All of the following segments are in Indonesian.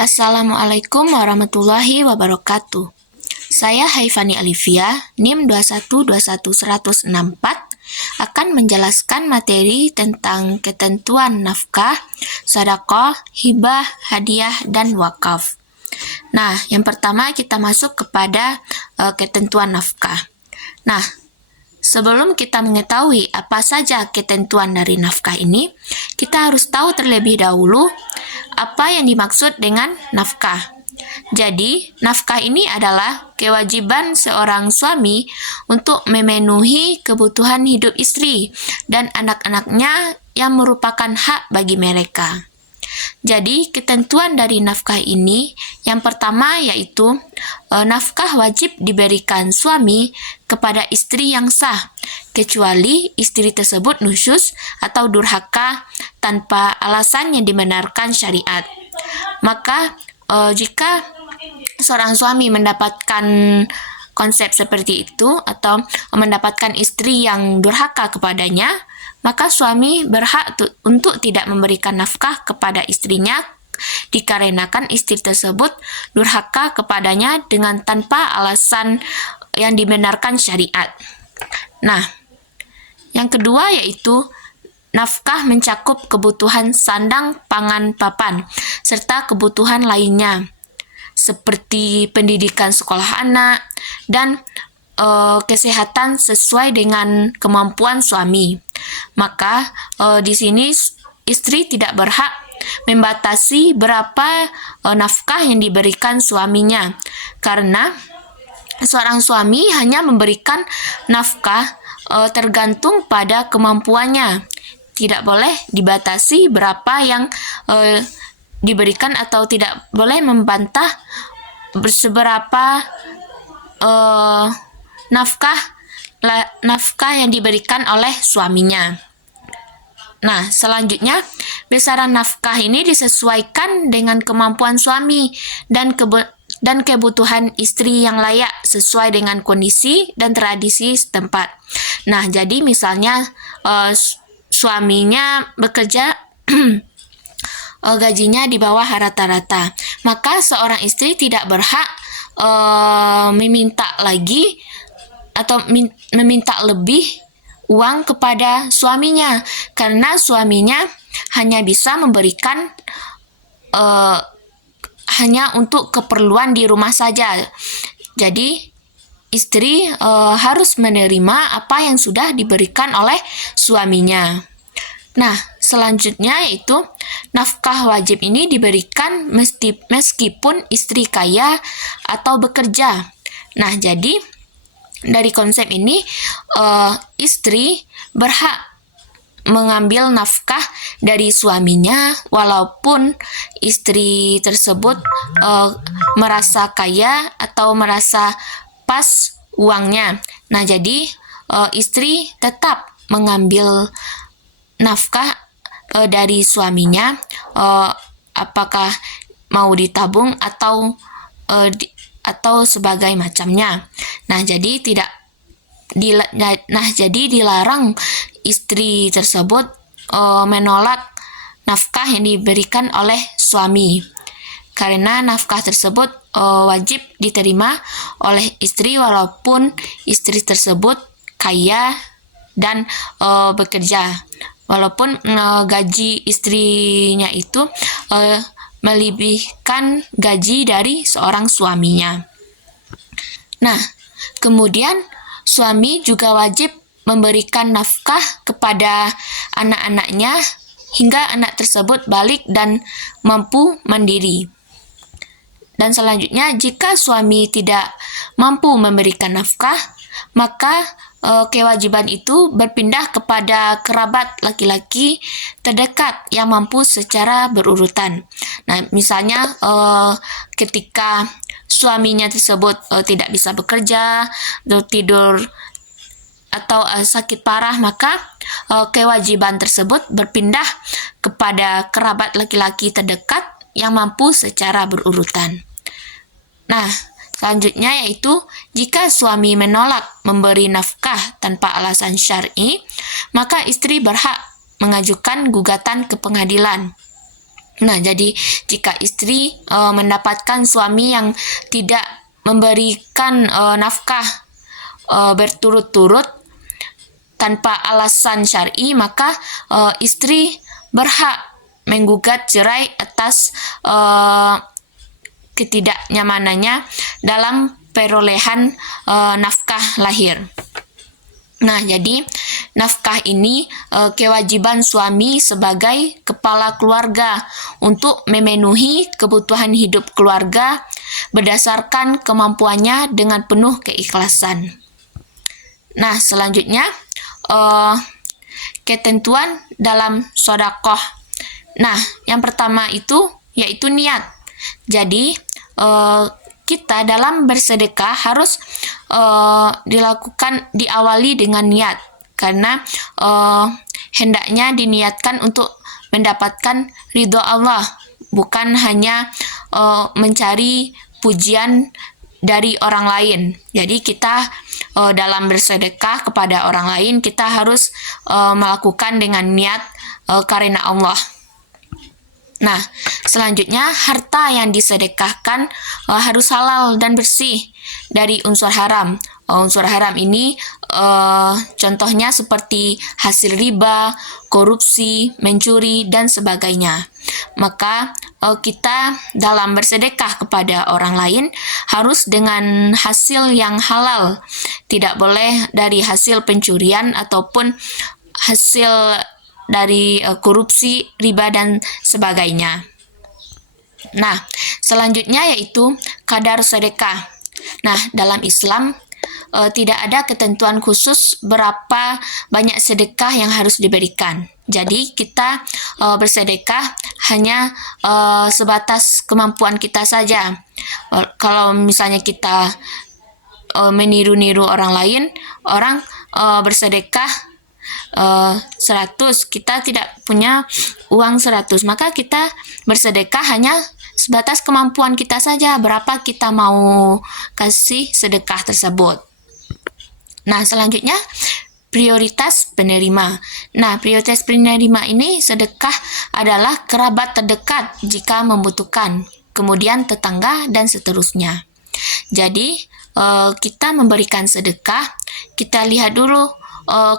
Assalamualaikum warahmatullahi wabarakatuh. Saya Haifani Alivia, NIM 2121164, akan menjelaskan materi tentang ketentuan nafkah, sedekah, hibah, hadiah, dan wakaf. Nah, yang pertama kita masuk kepada ketentuan nafkah. Nah, sebelum kita mengetahui apa saja ketentuan dari nafkah ini, kita harus tahu terlebih dahulu apa yang dimaksud dengan nafkah. Jadi, nafkah ini adalah kewajiban seorang suami untuk memenuhi kebutuhan hidup istri dan anak-anaknya yang merupakan hak bagi mereka. Jadi, ketentuan dari nafkah ini yang pertama yaitu nafkah wajib diberikan suami kepada istri yang sah, kecuali istri tersebut nusyuz atau durhaka tanpa alasan yang dibenarkan syariat. Maka, jika seorang suami mendapatkan konsep seperti itu atau mendapatkan istri yang durhaka kepadanya, maka suami berhak untuk tidak memberikan nafkah kepada istrinya dikarenakan istri tersebut durhaka kepadanya dengan tanpa alasan yang dibenarkan syariat. Nah, yang kedua yaitu nafkah mencakup kebutuhan sandang, pangan, papan, serta kebutuhan lainnya, seperti pendidikan sekolah anak dan kesehatan sesuai dengan kemampuan suami. Maka di sini istri tidak berhak membatasi berapa nafkah yang diberikan suaminya, karena seorang suami hanya memberikan nafkah tergantung pada kemampuannya. Tidak boleh dibatasi berapa yang diberikan atau tidak boleh membantah seberapa nafkah yang diberikan oleh suaminya. Nah, selanjutnya, besaran nafkah ini disesuaikan dengan kemampuan suami dan kebutuhan istri yang layak sesuai dengan kondisi dan tradisi setempat. Nah, jadi misalnya suaminya bekerja gajinya di bawah rata-rata, maka seorang istri tidak berhak meminta lagi atau meminta lebih uang kepada suaminya, karena suaminya hanya bisa memberikan hanya untuk keperluan di rumah saja. Jadi istri harus menerima apa yang sudah diberikan oleh suaminya. Nah, selanjutnya yaitu nafkah wajib ini diberikan meskipun istri kaya atau bekerja. Nah, jadi dari konsep ini istri berhak mengambil nafkah dari suaminya walaupun istri tersebut merasa kaya atau merasa pas uangnya. Nah, jadi istri tetap mengambil nafkah dari suaminya, apakah mau ditabung atau sebagai macamnya. Nah, jadi dilarang istri tersebut menolak nafkah yang diberikan oleh suami, karena nafkah tersebut wajib diterima oleh istri walaupun istri tersebut kaya dan bekerja, walaupun gaji istrinya itu melebihkan gaji dari seorang suaminya. Nah, kemudian suami juga wajib memberikan nafkah kepada anak-anaknya hingga anak tersebut balik dan mampu mandiri. Dan selanjutnya, jika suami tidak mampu memberikan nafkah, maka kewajiban itu berpindah kepada kerabat laki-laki terdekat yang mampu secara berurutan. Nah, misalnya ketika suaminya tersebut tidak bisa bekerja, tidur atau sakit parah, maka kewajiban tersebut berpindah kepada kerabat laki-laki terdekat yang mampu secara berurutan. Nah, selanjutnya yaitu jika suami menolak memberi nafkah tanpa alasan syar'i, maka istri berhak mengajukan gugatan ke pengadilan. Nah, jadi jika istri mendapatkan suami yang tidak memberikan nafkah berturut-turut tanpa alasan syar'i, maka istri berhak menggugat cerai atas ketidaknyamanannya dalam perolehan nafkah lahir. Nah, jadi nafkah ini kewajiban suami sebagai kepala keluarga untuk memenuhi kebutuhan hidup keluarga berdasarkan kemampuannya dengan penuh keikhlasan. Nah, selanjutnya ketentuan dalam sedekah. Nah, yang pertama itu yaitu niat. Jadi kita dalam bersedekah harus diawali dengan niat, karena hendaknya diniatkan untuk mendapatkan ridho Allah, bukan hanya mencari pujian dari orang lain. Jadi kita dalam bersedekah kepada orang lain, kita harus melakukan dengan niat karena Allah. Nah, selanjutnya harta yang disedekahkan harus halal dan bersih dari unsur haram. Unsur haram ini contohnya seperti hasil riba, korupsi, mencuri, dan sebagainya. Maka kita dalam bersedekah kepada orang lain harus dengan hasil yang halal. Tidak boleh dari hasil pencurian ataupun hasil dari korupsi, riba, dan sebagainya. Nah, selanjutnya yaitu kadar sedekah. Nah, dalam Islam tidak ada ketentuan khusus berapa banyak sedekah yang harus diberikan. Jadi kita bersedekah hanya sebatas kemampuan kita saja. Kalau misalnya kita meniru-niru orang lain, orang bersedekah 100, kita tidak punya uang 100, maka kita bersedekah hanya sebatas kemampuan kita saja, berapa kita mau kasih sedekah tersebut. Nah, selanjutnya prioritas penerima. Nah, prioritas penerima ini sedekah adalah kerabat terdekat jika membutuhkan, kemudian tetangga, dan seterusnya. Jadi, kita memberikan sedekah, kita lihat dulu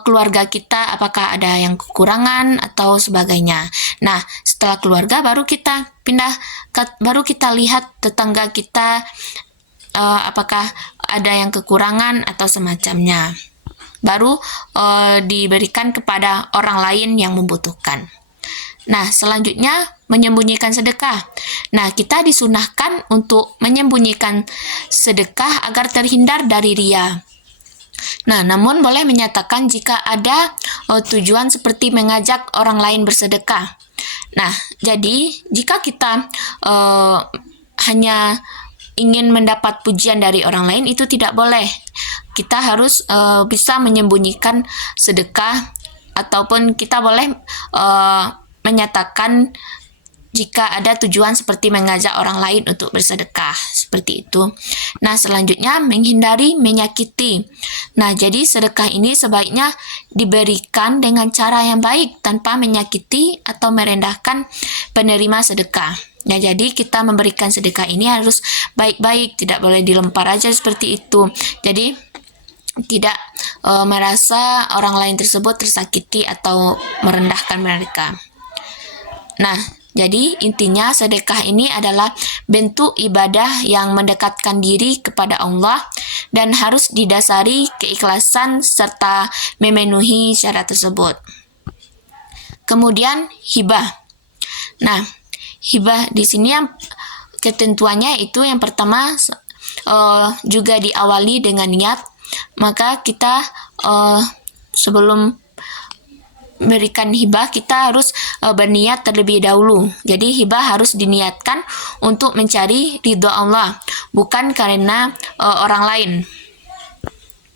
keluarga kita apakah ada yang kekurangan atau sebagainya. Nah, setelah keluarga baru kita baru kita lihat tetangga kita apakah ada yang kekurangan atau semacamnya. Baru diberikan kepada orang lain yang membutuhkan. Nah, selanjutnya menyembunyikan sedekah. Nah, kita disunahkan untuk menyembunyikan sedekah agar terhindar dari riya. Nah, namun boleh menyatakan jika ada tujuan seperti mengajak orang lain bersedekah. Nah, jadi jika kita hanya ingin mendapat pujian dari orang lain, itu tidak boleh. Kita harus bisa menyembunyikan sedekah, ataupun kita boleh menyatakan jika ada tujuan seperti mengajak orang lain untuk bersedekah, seperti itu. Nah, selanjutnya menghindari menyakiti. Nah, jadi sedekah ini sebaiknya diberikan dengan cara yang baik tanpa menyakiti atau merendahkan penerima sedekah. Nah, jadi kita memberikan sedekah ini harus baik-baik, tidak boleh dilempar aja seperti itu. Jadi tidak merasa orang lain tersebut tersakiti atau merendahkan mereka. Nah, jadi intinya sedekah ini adalah bentuk ibadah yang mendekatkan diri kepada Allah dan harus didasari keikhlasan serta memenuhi syarat tersebut. Kemudian hibah. Nah, hibah di sini yang ketentuannya itu yang pertama juga diawali dengan niat. Maka kita sebelum berikan hibah kita harus berniat terlebih dahulu. Jadi hibah harus diniatkan untuk mencari ridho Allah, bukan karena orang lain.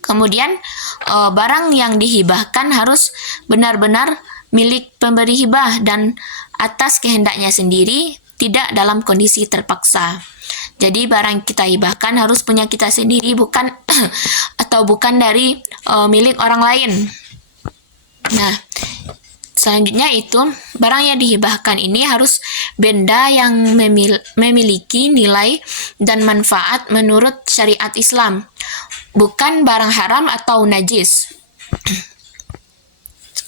Kemudian barang yang dihibahkan harus benar-benar milik pemberi hibah dan atas kehendaknya sendiri, tidak dalam kondisi terpaksa. Jadi barang kita hibahkan harus punya kita sendiri, bukan atau bukan dari milik orang lain. Nah, Selanjutnya itu, barang yang dihibahkan ini harus benda yang memiliki nilai dan manfaat menurut syariat Islam, bukan barang haram atau najis.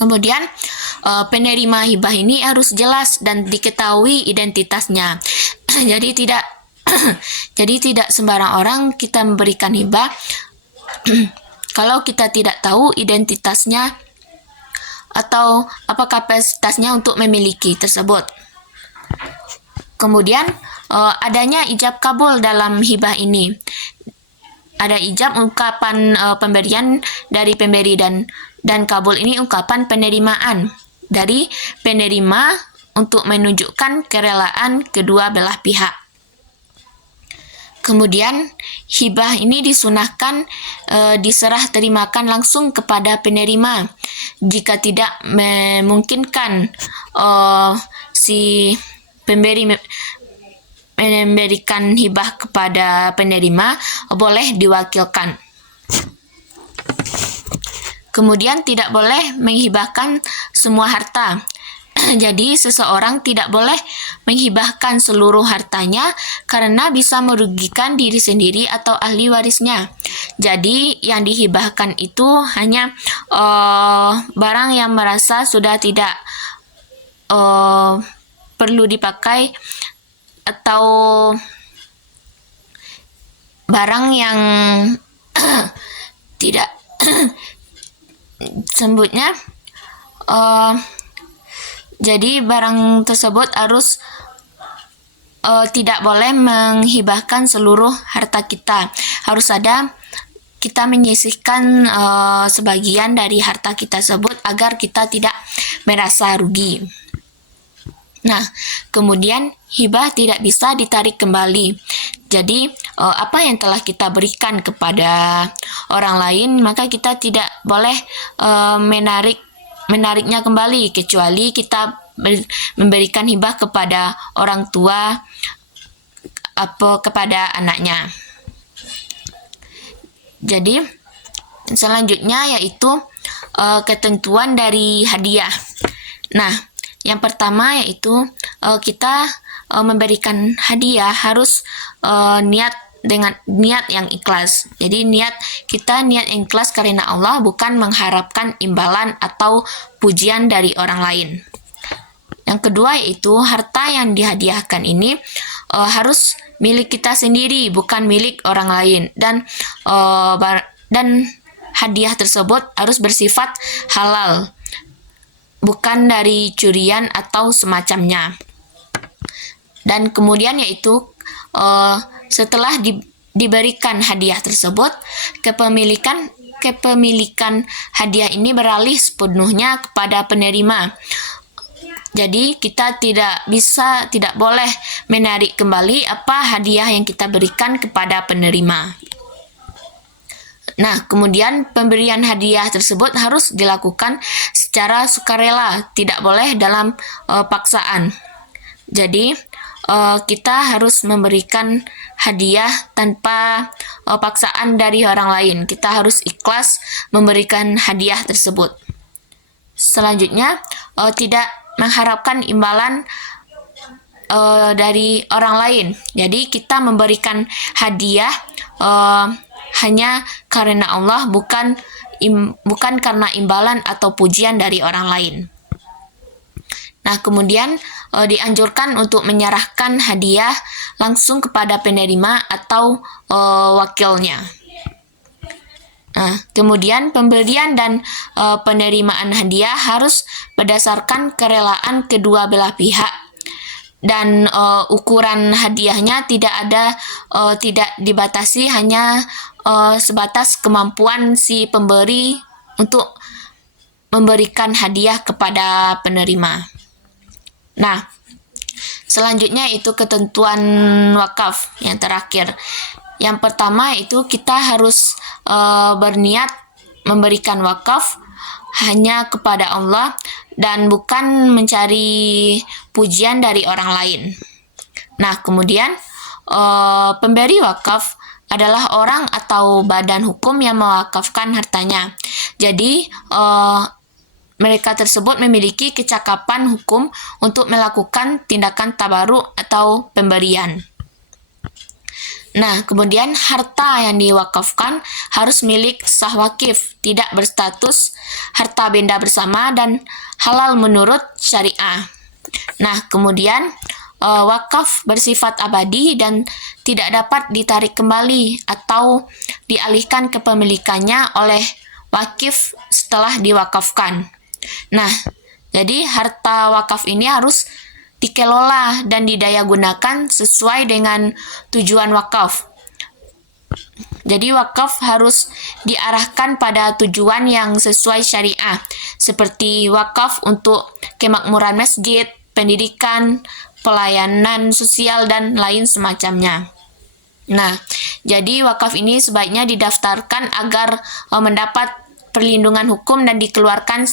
Kemudian, penerima hibah ini harus jelas dan diketahui identitasnya. Jadi tidak sembarang orang kita memberikan hibah kalau kita tidak tahu identitasnya atau apa kapasitasnya untuk memiliki tersebut. Kemudian adanya ijab kabul dalam hibah ini. Ada ijab ungkapan pemberian dari pemberi dan kabul ini ungkapan penerimaan dari penerima untuk menunjukkan kerelaan kedua belah pihak. Kemudian hibah ini disunahkan diserah terimakan langsung kepada penerima. Jika tidak memungkinkan si pemberi memberikan hibah kepada penerima, boleh diwakilkan. Kemudian tidak boleh menghibahkan semua harta. Jadi seseorang tidak boleh menghibahkan seluruh hartanya karena bisa merugikan diri sendiri atau ahli warisnya. Jadi yang dihibahkan itu hanya barang yang merasa sudah tidak perlu dipakai atau barang yang tidak sebutnya jadi barang tersebut harus tidak boleh menghibahkan seluruh harta kita. Harus ada kita menyisihkan sebagian dari harta kita tersebut agar kita tidak merasa rugi. Nah, kemudian hibah tidak bisa ditarik kembali. Jadi, apa yang telah kita berikan kepada orang lain, maka kita tidak boleh menariknya kembali, kecuali kita memberikan hibah kepada orang tua atau kepada anaknya. Jadi, selanjutnya yaitu ketentuan dari hadiah. Nah, yang pertama yaitu kita memberikan hadiah harus dengan niat yang ikhlas. Jadi niat yang ikhlas karena Allah, bukan mengharapkan imbalan atau pujian dari orang lain. Yang kedua yaitu harta yang dihadiahkan ini harus milik kita sendiri, bukan milik orang lain, dan hadiah tersebut harus bersifat halal, bukan dari curian atau semacamnya. Dan kemudian yaitu setelah diberikan hadiah tersebut, kepemilikan hadiah ini beralih sepenuhnya kepada penerima. Jadi kita tidak boleh menarik kembali apa hadiah yang kita berikan kepada penerima. Nah, kemudian pemberian hadiah tersebut harus dilakukan secara sukarela, tidak boleh dalam paksaan. Jadi kita harus memberikan hadiah tanpa paksaan dari orang lain. Kita harus ikhlas memberikan hadiah tersebut. Selanjutnya, tidak mengharapkan imbalan dari orang lain. Jadi kita memberikan hadiah hanya karena Allah, bukan karena imbalan atau pujian dari orang lain. Nah, kemudian dianjurkan untuk menyerahkan hadiah langsung kepada penerima atau wakilnya. Nah, kemudian pemberian dan penerimaan hadiah harus berdasarkan kerelaan kedua belah pihak, dan ukuran hadiahnya tidak dibatasi, hanya sebatas kemampuan si pemberi untuk memberikan hadiah kepada penerima. Nah, selanjutnya itu ketentuan wakaf yang terakhir. Yang pertama itu kita harus berniat memberikan wakaf hanya kepada Allah dan bukan mencari pujian dari orang lain. Nah, kemudian pemberi wakaf adalah orang atau badan hukum yang mewakafkan hartanya. Jadi mereka tersebut memiliki kecakapan hukum untuk melakukan tindakan tabaruk atau pemberian. Nah, kemudian harta yang diwakafkan harus milik sah wakif, tidak berstatus harta benda bersama dan halal menurut syariah. Nah, kemudian wakaf bersifat abadi dan tidak dapat ditarik kembali atau dialihkan kepemilikannya oleh wakif setelah diwakafkan. Nah, jadi harta wakaf ini harus dikelola dan didaya gunakan sesuai dengan tujuan wakaf. Jadi wakaf harus diarahkan pada tujuan yang sesuai syariah, seperti wakaf untuk kemakmuran masjid, pendidikan, pelayanan sosial, dan lain semacamnya. Nah, jadi wakaf ini sebaiknya didaftarkan agar mendapat perlindungan hukum dan dikeluarkan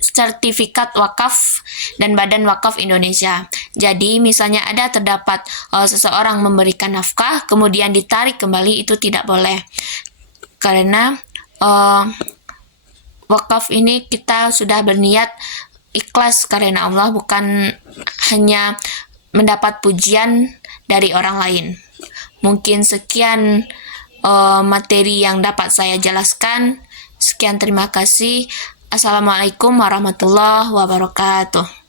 sertifikat wakaf dan Badan Wakaf Indonesia. Jadi misalnya terdapat seseorang memberikan nafkah kemudian ditarik kembali, itu tidak boleh, karena wakaf ini kita sudah berniat ikhlas karena Allah, bukan hanya mendapat pujian dari orang lain. Mungkin sekian materi yang dapat saya jelaskan. Sekian, terima kasih. Assalamualaikum warahmatullahi wabarakatuh.